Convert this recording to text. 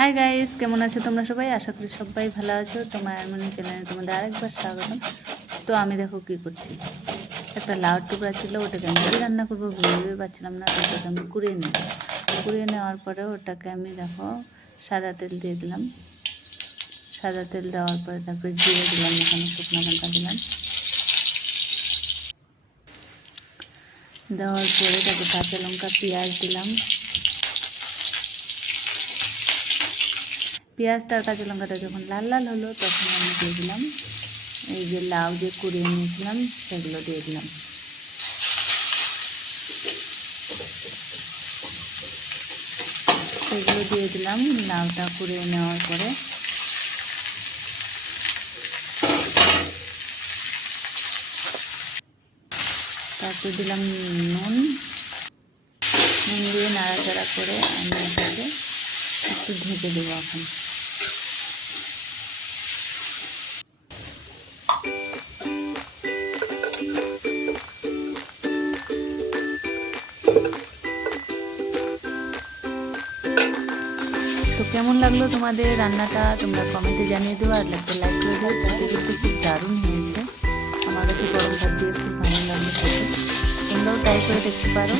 Hi guys, কেমন আছো তোমরা সবাই? আশা করি সবাই ভালো আছো। তো মায়ারমণি চ্যানেলে তোমাদের আরেকবার স্বাগতম। তো আমি দেখো কি করছি, একটা লাউর টুকরা ছিল, ওটাকে আমি কী রান্না করবো ভেবে পাচ্ছিলাম না। তো ওটাকে আমি কুড়িয়ে নেওয়ার পরে ওটাকে আমি দেখো সাদা তেল দিয়ে দিলাম। সাদা তেল দেওয়ার পরে তারপরে জিরে দিলাম, এখানে শুকনো লঙ্কা দিলাম। দেওয়ার পরে তারপর কাঁচা লঙ্কা পেঁয়াজ দিলাম। পেঁয়াজটা আর কাঁচা লঙ্কাটা যখন লাল লাল হলো তখন আমি দিয়ে দিলাম এই যে লাউ যে কুড়িয়ে নিয়েছিলাম সেগুলো দিয়ে দিলাম। লাউটা কুড়িয়ে নেওয়ার পরে তারপর দিলাম নুন দিয়ে নাড়াচাড়া করে আমি এটাকে একটু ঢেকে দেবো। এখন তো কেমন লাগলো তোমাদের রান্নাটা তোমরা কমেন্টে জানিয়ে দেবো, আর একটা লাইক করে দিও। তাতে কিন্তু খুব দারুণ হয়েছে, আমার কাছে গরম ভাত দিয়ে খুব ভালো লাগলো খেতে। তোমরাও ট্রাই করে দেখতে পারো।